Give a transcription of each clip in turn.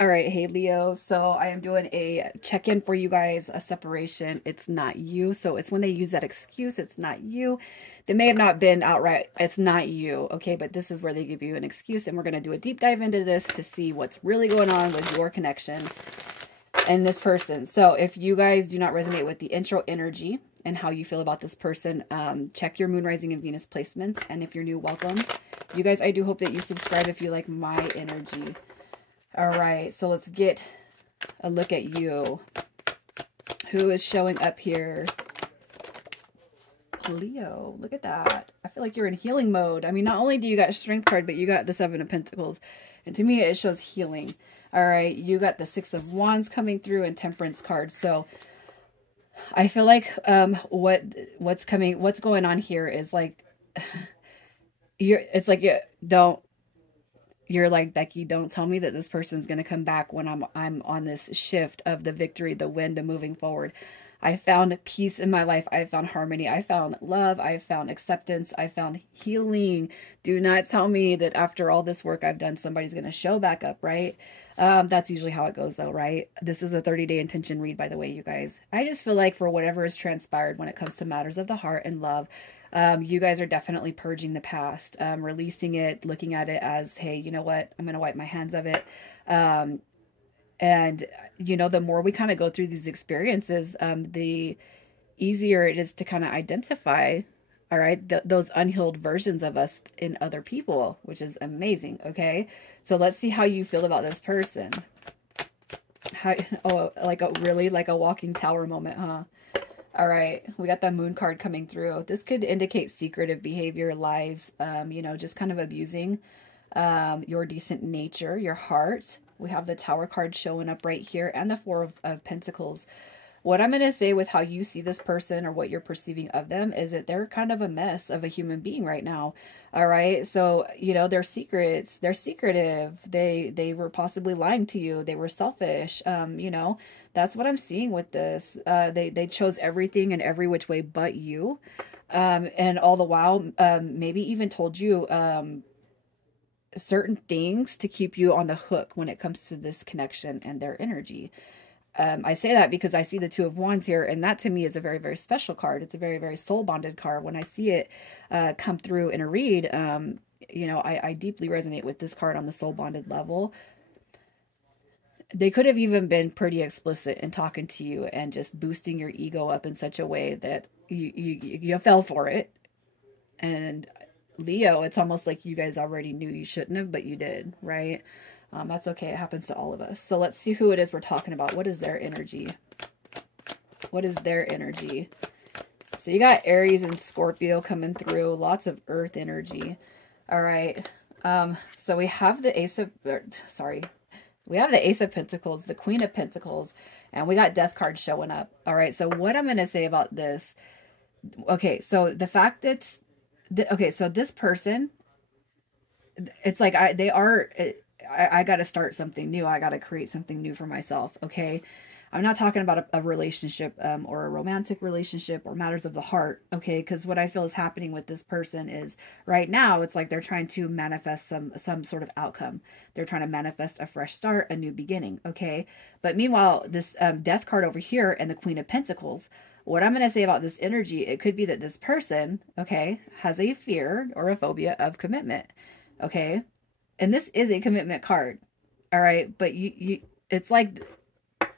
All right, hey Leo. So I am doing a check-in for you guys, a separation. It's not you. So it's when they use that excuse, it's not you. They may have not been outright, it's not you. Okay, but this is where they give you an excuse, and we're going to do a deep dive into this to see what's really going on with your connection and this person. So if you guys do not resonate with the intro energy and how you feel about this person, check your moon, rising, and Venus placements. And if you're new, welcome. You guys, I do hope that you subscribe if you like my energy. All right, so let's get a look at you. Who is showing up here? Leo, look at that. I feel like you're in healing mode. I mean, not only do you got a strength card, but you got the Seven of Pentacles. And to me, it shows healing. All right, you got the Six of Wands coming through and Temperance cards. So I feel like what's going on here is like, it's like you don't, you're like, Becki, don't tell me that this person's going to come back when I'm on this shift of the victory, the win, the moving forward. I found peace in my life. I found harmony. I found love. I found acceptance. I found healing. Do not tell me that after all this work I've done, somebody's going to show back up, right? That's usually how it goes though, right? This is a 30-day intention read, by the way, you guys. I just feel like for whatever has transpired when it comes to matters of the heart and love, you guys are definitely purging the past, releasing it, looking at it as, hey, you know what? I'm going to wipe my hands of it. And, you know, the more we kind of go through these experiences, the easier it is to kind of identify, all right, those unhealed versions of us in other people, which is amazing. Okay. So let's see how you feel about this person. How, oh, like a really like a walking tower moment, huh? All right, we got that moon card coming through. This could indicate secretive behavior, lies, you know, just kind of abusing your decent nature, your heart. We have the Tower card showing up right here and the Four of Pentacles. What I'm going to say with how you see this person or what you're perceiving of them is that they're kind of a mess of a human being right now. All right. So, you know, they're secrets, they're secretive. They were possibly lying to you. They were selfish. You know, that's what I'm seeing with this. They chose everything in every which way but you. And all the while, maybe even told you, certain things to keep you on the hook when it comes to this connection and their energy. I say that because I see the Two of Wands here, and that to me is a very, very special card. It's a very, very soul bonded card. When I see it come through in a read, you know, I deeply resonate with this card on the soul bonded level. They could have even been pretty explicit in talking to you and just boosting your ego up in such a way that you fell for it. And Leo, it's almost like you guys already knew you shouldn't have, but you did, right? That's okay. It happens to all of us. So let's see who it is we're talking about. What is their energy? What is their energy? So you got Aries and Scorpio coming through. Lots of earth energy. All right. So we have the Ace of, sorry. We have the Ace of Pentacles, the Queen of Pentacles, and we got Death cards showing up. All right. So what I'm going to say about this. Okay. So the fact that, okay. So this person, it's like I got to start something new. I got to create something new for myself. Okay. I'm not talking about a relationship or a romantic relationship or matters of the heart. Okay. Because what I feel is happening with this person is right now, it's like they're trying to manifest some sort of outcome. They're trying to manifest a fresh start, a new beginning. Okay. But meanwhile, this Death card over here and the Queen of Pentacles, what I'm going to say about this energy, it could be that this person, okay, has a fear or a phobia of commitment. Okay. And this is a commitment card. All right. But it's like,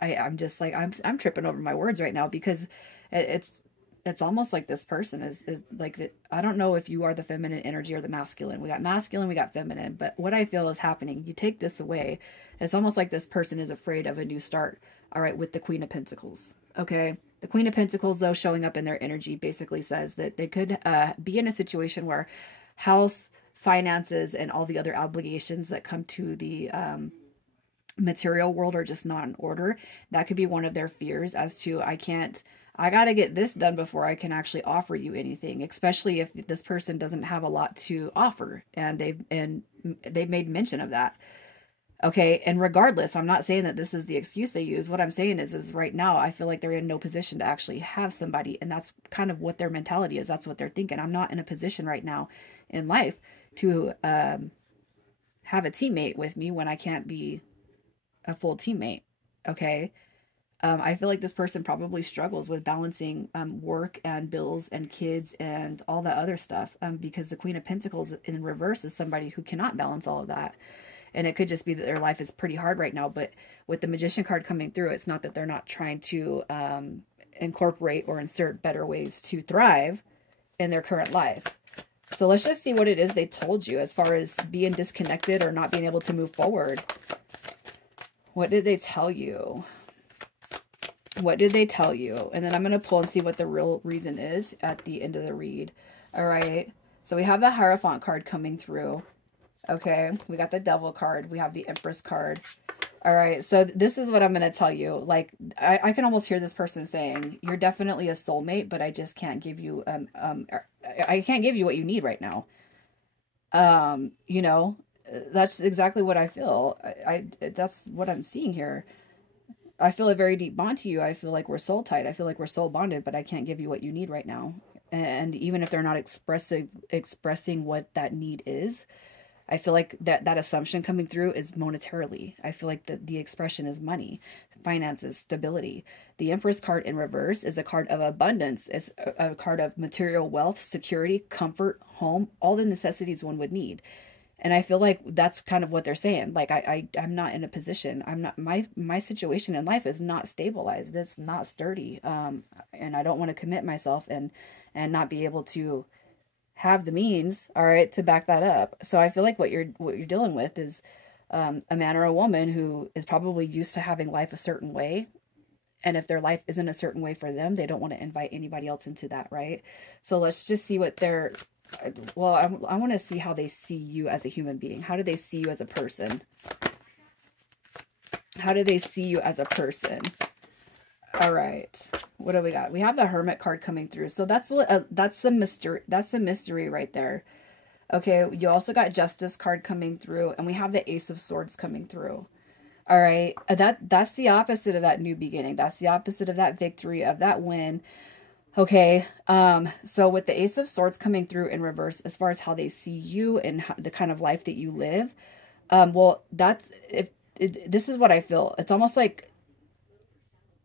I'm just like, I'm tripping over my words right now because it's, it's almost like this person is like, I don't know if you are the feminine energy or the masculine. We got masculine, we got feminine, but what I feel is happening, you take this away, it's almost like this person is afraid of a new start. All right. With the Queen of Pentacles. Okay. The Queen of Pentacles, though, showing up in their energy basically says that they could be in a situation where house, finances, and all the other obligations that come to the material world are just not in order. That could be one of their fears as to, I got to get this done before I can actually offer you anything, especially if this person doesn't have a lot to offer. And they've made mention of that. Okay. And regardless, I'm not saying that this is the excuse they use. What I'm saying is right now, I feel like they're in no position to actually have somebody. And that's kind of what their mentality is. That's what they're thinking. I'm not in a position right now in life to have a teammate with me when I can't be a full teammate. Okay. I feel like this person probably struggles with balancing work and bills and kids and all that other stuff, because the Queen of Pentacles in reverse is somebody who cannot balance all of that. And it could just be that their life is pretty hard right now. But with the Magician card coming through, it's not that they're not trying to incorporate or insert better ways to thrive in their current life. So let's just see what it is they told you as far as being disconnected or not being able to move forward. What did they tell you? What did they tell you? And then I'm going to pull and see what the real reason is at the end of the read. All right. So we have the Hierophant card coming through. Okay. We got the Devil card. We have the Empress card. All right. So this is what I'm going to tell you. Like, I can almost hear this person saying, you're definitely a soulmate, but I just can't give you, I can't give you what you need right now. You know, that's exactly what I feel. That's what I'm seeing here. I feel a very deep bond to you. I feel like we're soul tied. I feel like we're soul bonded, but I can't give you what you need right now. And even if they're not expressing what that need is, I feel like that assumption coming through is monetarily. I feel like the expression is money, finances, stability. The Empress card in reverse is a card of abundance. It's a card of material wealth, security, comfort, home, all the necessities one would need. And I feel like that's kind of what they're saying. Like, I'm not in a position. I'm not, my situation in life is not stabilized. It's not sturdy. And I don't want to commit myself and not be able to have the means, all right, to back that up. So I feel like what you're dealing with is a man or a woman who is probably used to having life a certain way. And if their life isn't a certain way for them, they don't want to invite anybody else into that, right? So let's just see what they're, well, I want to see how they see you as a human being. How do they see you as a person? How do they see you as a person? All right. What do we got? We have the Hermit card coming through. So that's the mystery. That's the mystery right there. Okay. You also got Justice card coming through, and we have the Ace of Swords coming through. All right. That's the opposite of that new beginning. That's the opposite of that victory, of that win. Okay, so with the Ace of Swords coming through in reverse, as far as how they see you and how, the kind of life that you live, well, this is what I feel. It's almost like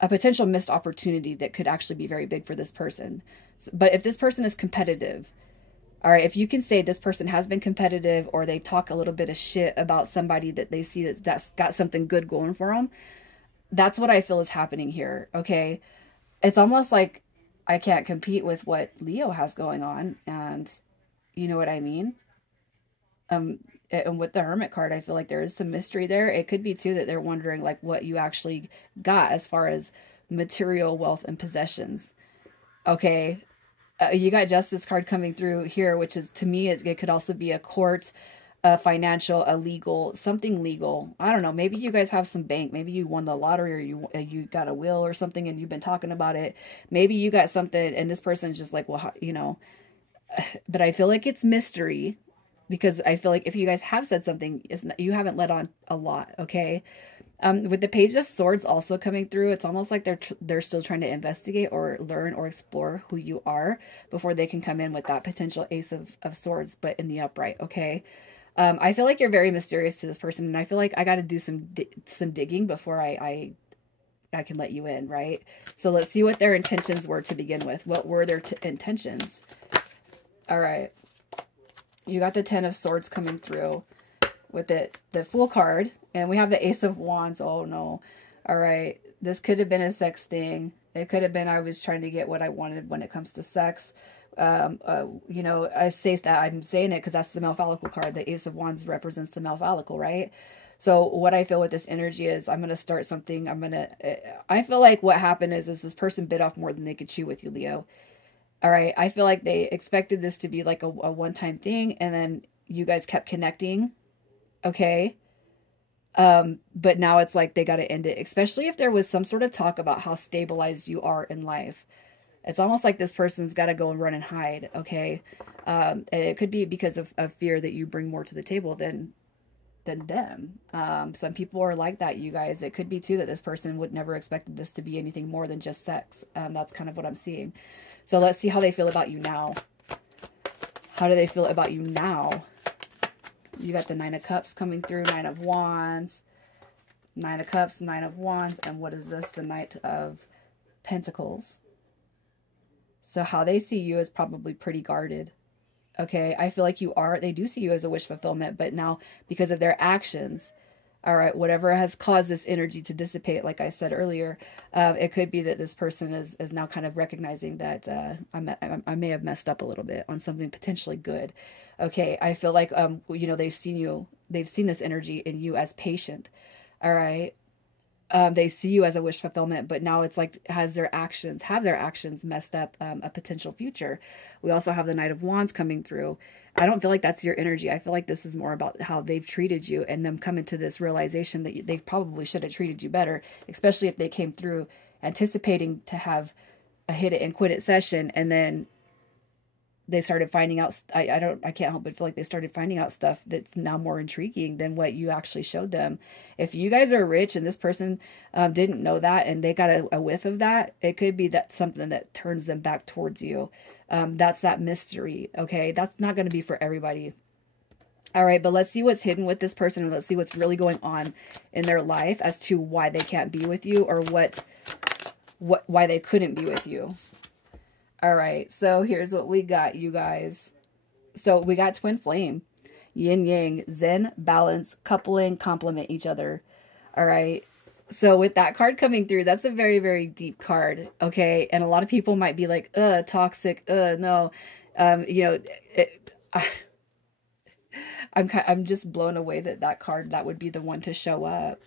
a potential missed opportunity that could actually be very big for this person. So, but if this person is competitive, all right, if you can say this person has been competitive, or they talk a little bit of shit about somebody that they see that's got something good going for them, that's what I feel is happening here, okay? It's almost like I can't compete with what Leo has going on. And you know what I mean? And with the Hermit card, I feel like there is some mystery there. It could be too that they're wondering like what you actually got as far as material wealth and possessions. Okay. You got Justice card coming through here, which is, to me, it could also be a court, a financial, a legal, something legal. I don't know. Maybe you guys have some bank. Maybe you won the lottery, or you got a will or something and you've been talking about it. Maybe you got something and this person's just like, well, how, you know, but I feel like it's mystery, because I feel like if you guys have said something, you haven't let on a lot. Okay. With the Page of Swords also coming through, it's almost like they're still trying to investigate or learn or explore who you are before they can come in with that potential Ace of Swords, but in the upright. Okay. I feel like you're very mysterious to this person, and I feel like I got to do some digging before I can let you in, right? So let's see what their intentions were to begin with. What were their intentions? All right. You got the Ten of Swords coming through with the Fool card, and we have the Ace of Wands. Oh no. All right. This could have been a sex thing. It could have been I was trying to get what I wanted when it comes to sex. You know, I say that I'm saying it because that's the Malfalical card. The Ace of Wands represents the Malfalical, right? So what I feel with this energy is I'm going to start something. I feel like what happened is this person bit off more than they could chew with you, Leo. All right. I feel like they expected this to be like a one-time thing, and then you guys kept connecting. Okay. But now it's like they got to end it, especially if there was some sort of talk about how stabilized you are in life. It's almost like this person's got to go and run and hide, okay? And it could be because of fear that you bring more to the table than them. Some people are like that, you guys. It could be, too, that this person would never expected this to be anything more than just sex. That's kind of what I'm seeing. So let's see how they feel about you now. How do they feel about you now? You got the Nine of Cups coming through, Nine of Wands. Nine of Cups, Nine of Wands, and what is this? The Knight of Pentacles. So how they see you is probably pretty guarded. Okay, I feel like they do see you as a wish fulfillment, but now because of their actions, all right, whatever has caused this energy to dissipate, like I said earlier, it could be that this person is now kind of recognizing that I may have messed up a little bit on something potentially good. Okay, I feel like, you know, they've seen this energy in you as patient. All right. They see you as a wish fulfillment, but now it's like, have their actions messed up a potential future? We also have the Knight of Wands coming through. I don't feel like that's your energy. I feel like this is more about how they've treated you and them coming to this realization that they probably should have treated you better, especially if they came through anticipating to have a hit it and quit it session, and then they started finding out, I can't help but feel like they started finding out stuff that's now more intriguing than what you actually showed them. If you guys are rich and this person didn't know that and they got a whiff of that, it could be that something that turns them back towards you. That's that mystery. Okay. That's not going to be for everybody. All right. But let's see what's hidden with this person, and let's see what's really going on in their life as to why they can't be with you, or why they couldn't be with you. All right, so here's what we got, you guys. So we got twin flame, yin yang, zen, balance, coupling, complement each other. All right, so with that card coming through, that's a very, very deep card, okay? And a lot of people might be like, toxic, no. You know, I'm just blown away that card, that would be the one to show up.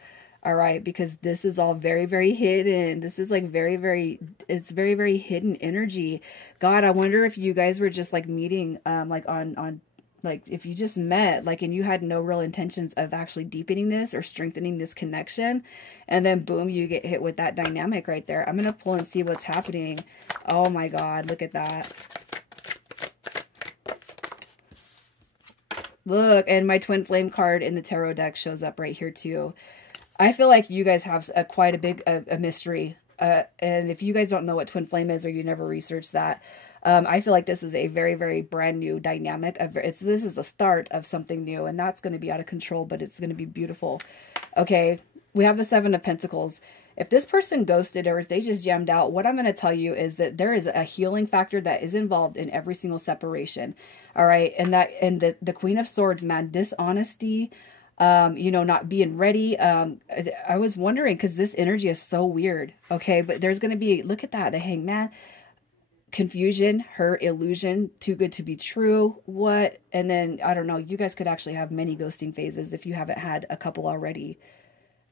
All right, because this is all very, very hidden. This is like it's very, very hidden energy. God, I wonder if you guys were just like meeting, like on like if you just met, like, and you had no real intentions of actually deepening this or strengthening this connection. And then boom, you get hit with that dynamic right there. I'm going to pull and see what's happening. Oh my God, look at that. Look, and my twin flame card in the tarot deck shows up right here too. I feel like you guys have quite a big mystery. And if you guys don't know what twin flame is, or you never researched that, I feel like this is a very, very brand new dynamic. This is the start of something new, and that's going to be out of control, but it's going to be beautiful. Okay, we have the Seven of Pentacles. If this person ghosted, or if they just jammed out, what I'm going to tell you is that there is a healing factor that is involved in every single separation. All right, and the Queen of Swords, man, dishonesty, you know, not being ready. I was wondering, because this energy is so weird. Okay, but there's going to be, look at that, the Hangman, confusion, hurt, illusion, too good to be true, what? And then, I don't know, you guys could actually have many ghosting phases if you haven't had a couple already.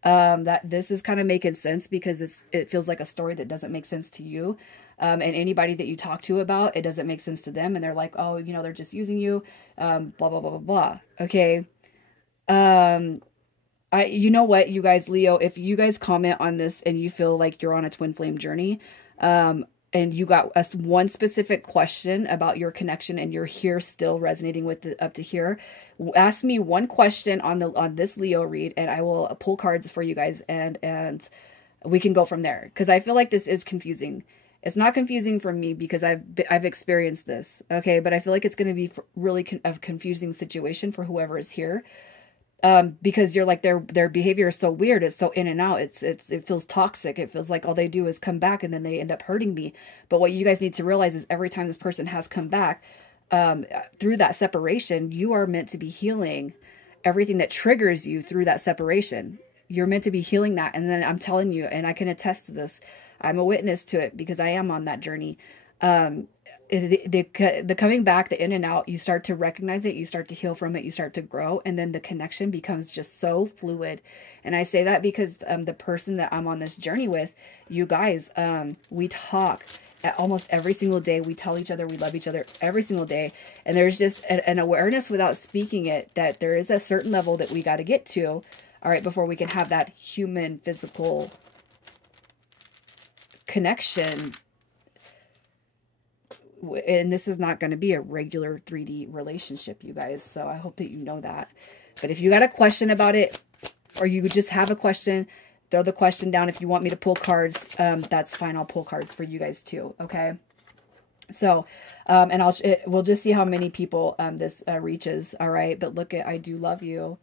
That this is kind of making sense, because it feels like a story that doesn't make sense to you. And anybody that you talk to about, it doesn't make sense to them. And they're like, oh, you know, they're just using you, blah, blah, blah, blah, blah. Okay. You know what, you guys, Leo, if you guys comment on this and you feel like you're on a twin flame journey, and you got one specific question about your connection, and you're here still resonating with it up to here, ask me one question on this Leo read, and I will pull cards for you guys, and we can go from there. Because I feel like this is confusing. It's not confusing for me because I've experienced this, okay? But I feel like it's going to be really a confusing situation for whoever is here. Because you're like, their behavior is so weird. It's so in and out. It feels toxic. It feels like all they do is come back, and then they end up hurting me. But what you guys need to realize is every time this person has come back, through that separation, you are meant to be healing everything that triggers you through that separation. You're meant to be healing that. And then I'm telling you, and I can attest to this, I'm a witness to it because I am on that journey. The coming back, the in and out, you start to recognize it, you start to heal from it, you start to grow, and then the connection becomes just so fluid. And I say that because the person that I'm on this journey with, you guys, we talk almost every single day. We tell each other we love each other every single day, and there's just an awareness without speaking it that there is a certain level that we got to get to, all right, before we can have that human physical connection. And this is not going to be a regular 3D relationship, you guys. So I hope that you know that. But if you got a question about it, or you just have a question, throw the question down. If you want me to pull cards, that's fine. I'll pull cards for you guys too. Okay. So, and we'll just see how many people this reaches. All right. But look at, I do love you.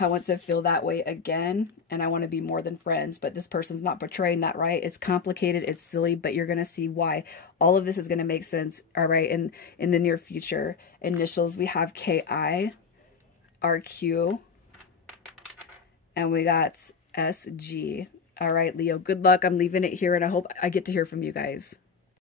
I want to feel that way again, and I want to be more than friends, but this person's not portraying that, right? It's complicated, it's silly, but you're going to see why. All of this is going to make sense, all right, in the near future. Initials, we have KI, RQ, and we got SG. All right, Leo, good luck. I'm leaving it here, and I hope I get to hear from you guys.